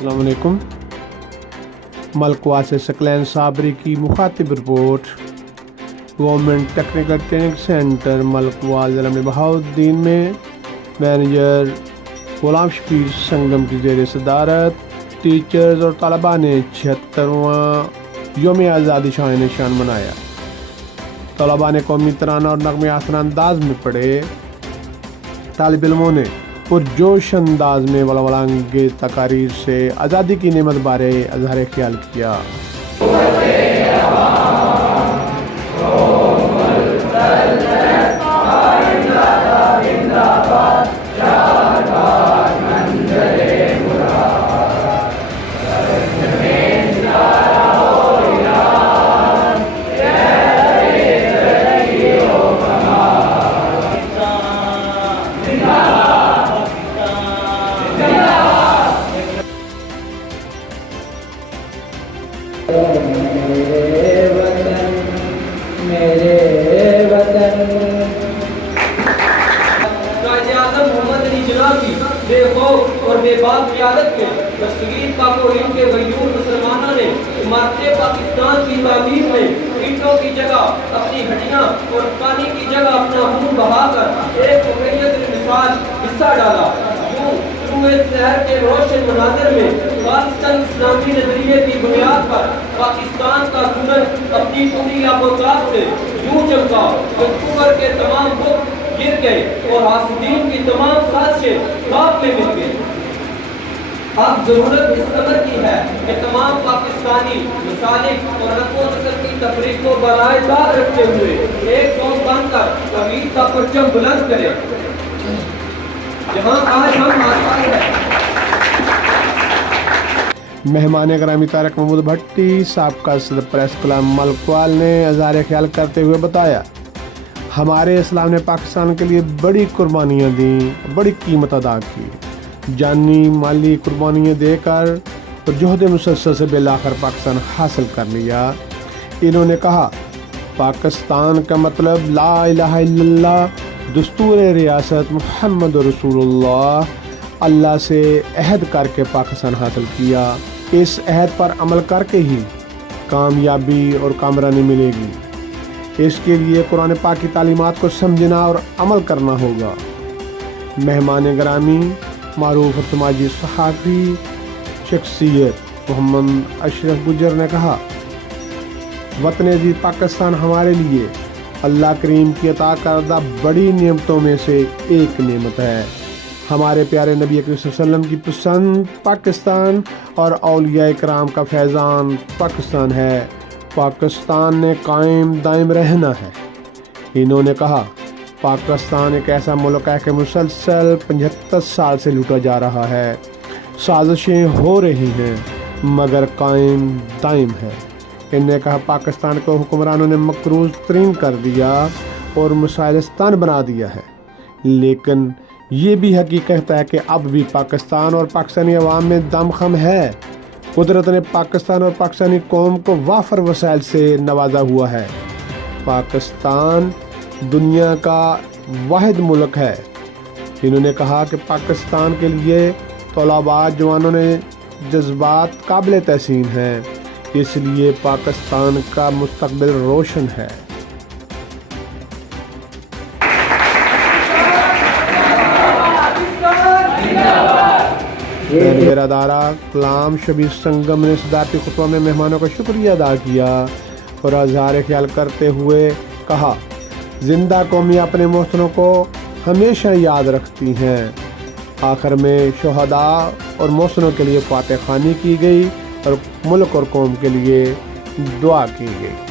अस्सलाम वालेकुम। मलकवा से सकलैन साबरी की मुखातिब report. Government technical training centre Malakwal ज़िला में बहाउद्दीन में मैनेजर गुलाम शबीर संगम की ज़ेर सदारत टीचर्स और तलबा ने 76वां यौम आज़ादी शान निशान मनाया। तलबा ने कौमी तराना और नगमे आसान अंदाज में पढ़े। तालिब इल्मों ने पुरजोश अंदाज में वलवलांगेज़ तकारीर से आज़ादी की नेमत बारे इज़हार ख्याल किया। मेरे वतन मोहम्मद अली जिन्ना की बेखौफ और बेबाक क़यादत में तस्वीर पाक-ओ-हिंद के गयूर मुसलमानों ने इमारत पाकिस्तान की तामीर में ईंटों की जगह अपनी हड्डियां और पानी की जगह अपना खून बहाकर एक मुक़य्यद मिसाल हिस्सा डाला। शहर के रोशन मनाज़िर में पाकिस्तान इस्लामी नजरिए की बुनियाद पर पाकिस्तान का सूरज अपनी पूरी आबोताब से यूं चमका कि कुफर के तमाम बुत गिर गए और हासिदीन की तमाम साजिशें खाक में मिल गई। अब जरूरत इस कदर की है कि तमाम पाकिस्तानी मसालिक और नस्ल नस्ल की तफरीक को बराए दार रखते हुए एक कौम बनकर तौहीद का परचम बुलंद करें। जहां आज हम आसान हैं। मेहमान ग्रामी तारक महमूद भट्टी साबका सदर प्रेस क्लब मलकवाल ने इज़हार ख्याल करते हुए बताया, हमारे इस्लाम ने पाकिस्तान के लिए बड़ी कुर्बानियाँ दी, बड़ी कीमत अदा की। जानी माली कुर्बानियाँ देकर और जोहद मुसलसल से बिलाखिर पाकिस्तान हासिल कर लिया। इन्होंने कहा, पाकिस्तान का मतलब ला इलाहा इल्लल्लाह, दस्तूर रियासत मुहम्मद रसूलुल्लाह, अल्लाह से अहद करके पाकिस्तान हासिल किया। इस अहद पर अमल करके ही कामयाबी और कामरानी मिलेगी। इसके लिए कुरान पाक की तालीमात को समझना और अमल करना होगा। मेहमान ग्रामी मारूफ और समाजी सहाफ़ी शख्सियत मोहम्मद अशरफ गुजर ने कहा, वतन अज़ीज़ पाकिस्तान हमारे लिए अल्लाह करीम की अता करदा बड़ी नेमतों में से एक नेमत है। हमारे प्यारे नबी अकरम सल्लल्लाहु अलैहि वसल्लम की पसंद पाकिस्तान और औलिया कराम का फैज़ान पाकिस्तान है। पाकिस्तान ने कायम दायम रहना है। इन्होंने कहा, पाकिस्तान एक ऐसा मुल्क है कि मुसलसल 75 साल से लूटा जा रहा है। साजिशें हो रही हैं मगर कायम दायम है। इन्होंने कहा, पाकिस्तान को हुक्मरानों ने मकरूज़ तरीन कर दिया और मुसाइलिस्तान बना दिया है, लेकिन ये भी हकीकत है कि अब भी पाकिस्तान और पाकिस्तानी अवाम में दमखम है। कुदरत ने पाकिस्तान और पाकिस्तानी कौम को वाफर वसाइल से नवाजा हुआ है। पाकिस्तान दुनिया का वाहिद मुल्क है। इन्होंने कहा कि पाकिस्तान के लिए तलबा जवानों ने जज्बात काबिल तहसीन हैं, इसलिए पाकिस्तान का मुस्तकबिल रोशन है। अदारा गुलाम शबीर संगम ने सदारती खुतबा में मेहमानों का शुक्रिया अदा किया और इज़हार ख्याल करते हुए कहा, जिंदा कौमी अपने मोहतरों को हमेशा याद रखती हैं। आखिर में शहदा और मोहतरों के लिए फातह खानी की गई और मुल्क और कौम के लिए दुआ की गई।